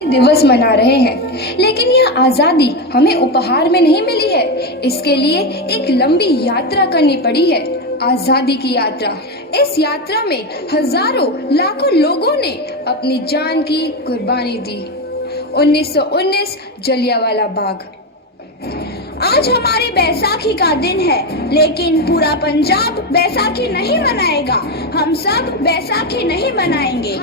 दिवस मना रहे हैं, लेकिन यह आज़ादी हमें उपहार में नहीं मिली है। इसके लिए एक लंबी यात्रा करनी पड़ी है, आज़ादी की यात्रा। इस यात्रा में हजारों लाखों लोगों ने अपनी जान की कुर्बानी दी। 1919 जलियांवाला बाग। आज हमारी बैसाखी का दिन है, लेकिन पूरा पंजाब बैसाखी नहीं मनाएगा। हम सब बैसाखी नहीं मनाएंगे।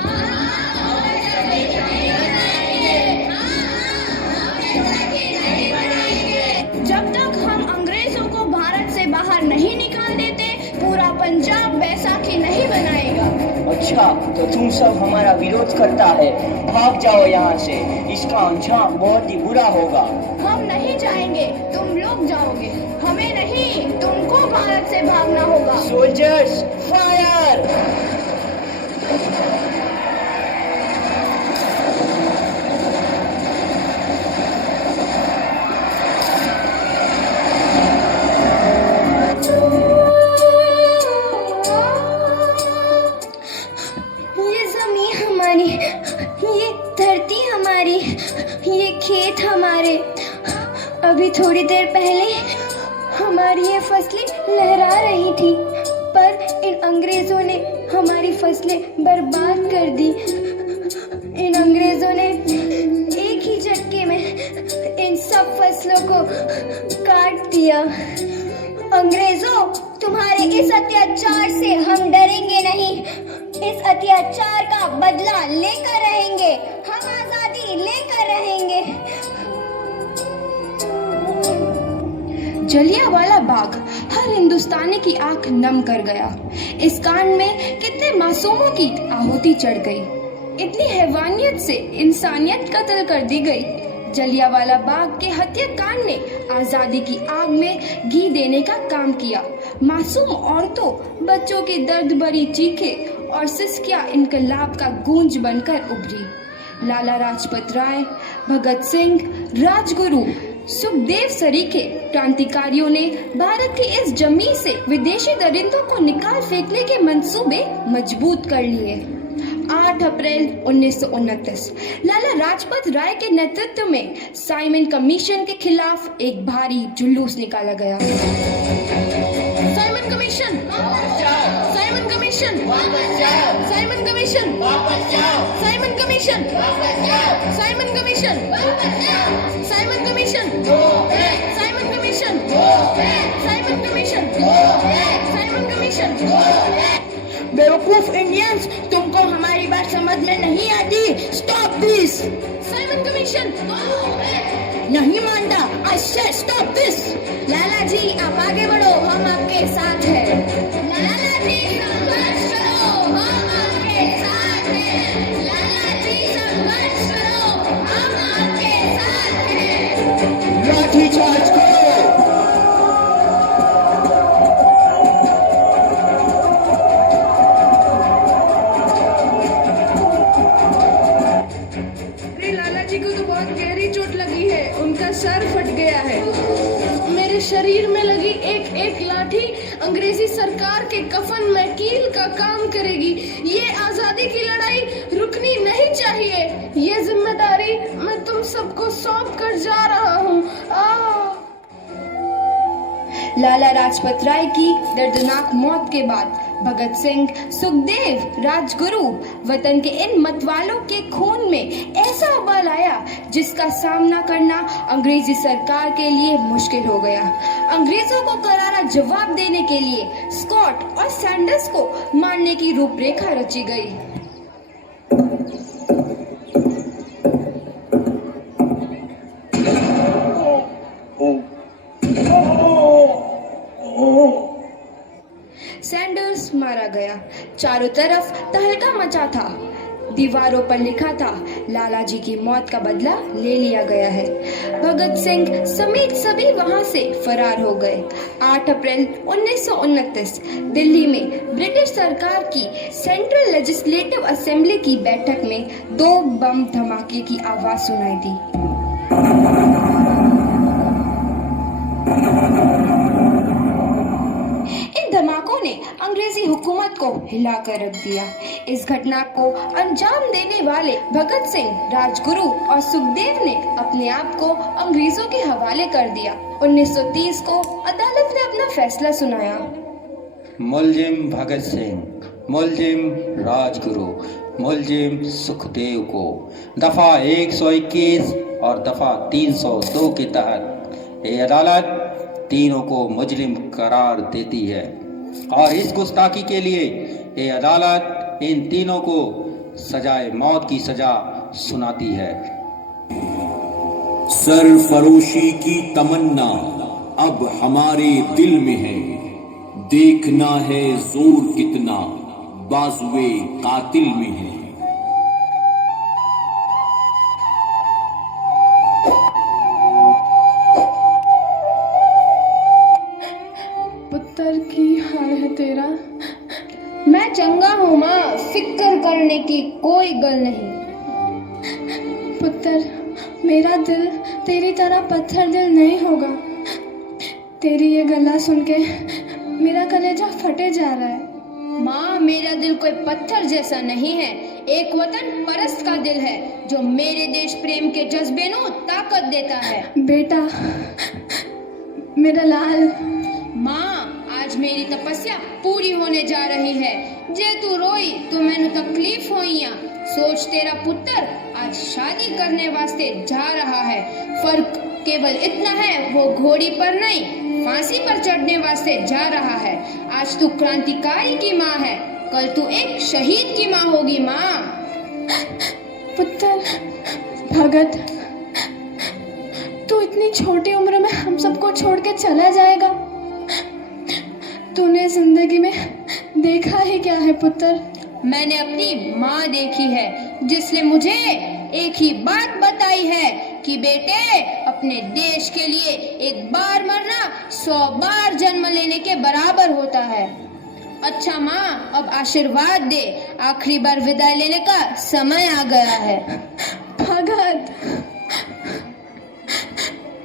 जब तक हम अंग्रेजों को भारत से बाहर नहीं निकाल देते, पूरा पंजाब बैसाखी नहीं मनाएगा। अच्छा, तो तुम सब हमारा विरोध करता है। भाग जाओ यहाँ से, इसका अंजाम बहुत ही बुरा होगा। हम नहीं जाएंगे, तुम लोग जाओगे। हमें नहीं, तुमको भारत से भागना होगा। Soldiers, fire! ये जमीन हमारी, ये धरती हमारी, ये खेत हमारे। अभी थोड़ी देर पहले हमारी ये फसलें लहरा रही थी, पर इन अंग्रेजों ने हमारी फसलें बर्बाद कर दी। इन अंग्रेजों ने एक ही झटके में इन सब फसलों को काट दिया। अंग्रेजों, तुम्हारे इस अत्याचार से हम डरेंगे नहीं। इस अत्याचार का बदला लेकर रहेंगे। हम आजादी लेकर रहेंगे। जलियांवाला बाग हर हिंदुस्तानी की आंख नम कर गया। इस कांड में कितने मासूमों की आहुति चढ़ गई। इतनी हैवानियत से इंसानियत कत्ल कर दी गई। जलियांवाला बाग के हत्याकांड ने आजादी की आग में घी देने का काम किया। मासूम औरतों, बच्चों की दर्द भरी चीखें और सिसकियां इनकलाब का गूंज बनकर उभरी। लाला लाजपत राय, भगत सिंह, राजगुरु, सुखदेव सरीखे क्रांतिकारियों ने भारत की इस जमीन से विदेशी दरिंदों को निकाल फेंकने के मंसूबे मजबूत कर लिए। 8 अप्रैल 1929 लाला लाजपत राय के नेतृत्व में साइमन कमीशन के खिलाफ एक भारी जुलूस निकाला गया। Simon commission, Simon commission, Simon commission, Simon commission, Simon commission, Simon commission, Simon commission, Simon commission, Simon commission. बेवकूफ इंडियंस, तुमको हमारी बात समझ में नहीं आती। Stop this. Simon commission. नहीं मानता। आई से स्टॉप दिस। लाला जी, आप आगे बढ़ो, हम आपके साथ हैं। लाला जी, संघर्ष करो, हम आपके साथ हैं। लाला जी, संघर्ष करो, हम आपके साथ हैं। लाठी चार्ज करो! सर फट गया है। मेरे शरीर में लगी एक एक लाठी अंग्रेजी सरकार के कफन में कील का काम करेगी। ये आजादी की लड़ाई रुकनी नहीं चाहिए। ये जिम्मेदारी मैं तुम सबको सौंप कर जा रहा हूँ। लाला लाजपत राय की दर्दनाक मौत के बाद भगत सिंह, सुखदेव, राजगुरु वतन के इन मतवालों के खून में ऐसा उबाल आया जिसका सामना करना अंग्रेजी सरकार के लिए मुश्किल हो गया। अंग्रेजों को करारा जवाब देने के लिए स्कॉट और सैंडर्स को मारने की रूपरेखा रची गई। सैंडर्स मारा गया। चारों तरफ तहलका मचा था। दीवारों पर लिखा था, लाला जी की मौत का बदला ले लिया गया है। भगत सिंह समेत सभी वहां से फरार हो गए। 8 अप्रैल 1929 दिल्ली में ब्रिटिश सरकार की सेंट्रल लेजिस्लेटिव असेंबली की बैठक में 2 बम धमाके की आवाज सुनाई दी। इन धमाकों ने अंग्रेजी हुकूमत को हिलाकर रख दिया। इस घटना को अंजाम देने वाले भगत सिंह, राजगुरु और सुखदेव ने अपने आप को अंग्रेजों के हवाले कर दिया। 1930 को अदालत ने अपना फैसला सुनाया। मुलजिम भगत सिंह, मुलजिम राजगुरु, मुलजिम सुखदेव को दफ़ा 121 और दफ़ा 302 के तहत ये अदालत तीनों को मुजरिम करार देती है और इस गुस्ताखी के लिए ये अदालत इन तीनों को सजाए मौत की सजा सुनाती है। सरफरोशी की तमन्ना अब हमारे दिल में है, देखना है जोर कितना बाजुए कातिल में है। पुत्र की हाल है तेरा। मैं चंगा हूँ माँ, फिक्र करने की कोई गल नहीं। पुत्र, मेरा दिल तेरी तरह पत्थर दिल नहीं होगा। तेरी ये गला सुन के मेरा कलेजा फटे जा रहा है। माँ, मेरा दिल कोई पत्थर जैसा नहीं है, एक वतन परस्त का दिल है जो मेरे देश प्रेम के जज्बे को ताकत देता है। बेटा, मेरा लाल। माँ, आज मेरी तपस्या पूरी होने जा रही है। जे तू रोई तो मैनू तकलीफ होइया। सोच, तेरा पुत्र आज शादी करने वास्ते जा रहा है। फर्क केवल इतना है, वो घोड़ी पर नहीं फांसी पर चढ़ने वास्ते जा रहा है। आज तू क्रांतिकारी की माँ है, कल तू एक शहीद की माँ होगी। माँ, पुत्र भगत, तू इतनी छोटी उम्र में हम सबको छोड़ के चला जाएगा। तूने जिंदगी में देखा ही क्या है पुत्र? मैंने अपनी माँ देखी है, जिसने मुझे एक ही बात बताई है कि बेटे, अपने देश के लिए एक बार मरना 100 बार जन्म लेने के बराबर होता है। अच्छा माँ, अब आशीर्वाद दे, आखिरी बार विदाई लेने का समय आ गया है। भगत,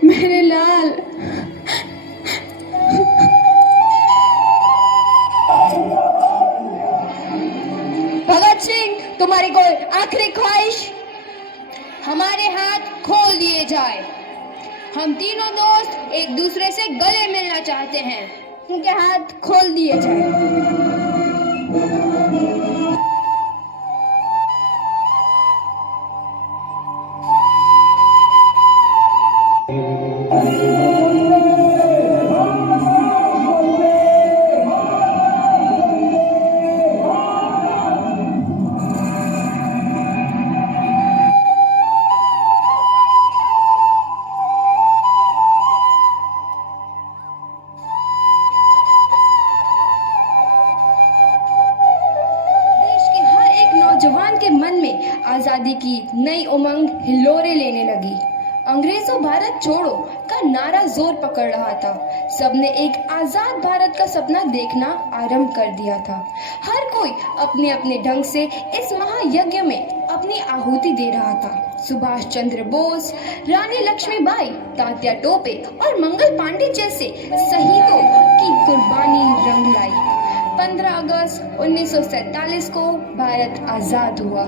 मेरे लाल। भगत सिंह, तुम्हारी कोई आखिरी ख्वाहिश? हमारे हाथ खोल दिए जाए। हम तीनों दोस्त एक दूसरे से गले मिलना चाहते हैं। उनके हाथ खोल दिए जाए। जवान के मन में आजादी की नई उमंग हिलोरे लेने लगी। अंग्रेजों भारत छोड़ो का नारा जोर पकड़ रहा था। सबने एक आजाद भारत का सपना देखना आरंभ कर दिया था। हर कोई अपने अपने ढंग से इस महायज्ञ में अपनी आहुति दे रहा था। सुभाष चंद्र बोस, रानी लक्ष्मीबाई, तात्या टोपे और मंगल पांडे जैसे शहीदों की कुर्बानी रंग लाई। 15 अगस्त 1947 को भारत आजाद हुआ।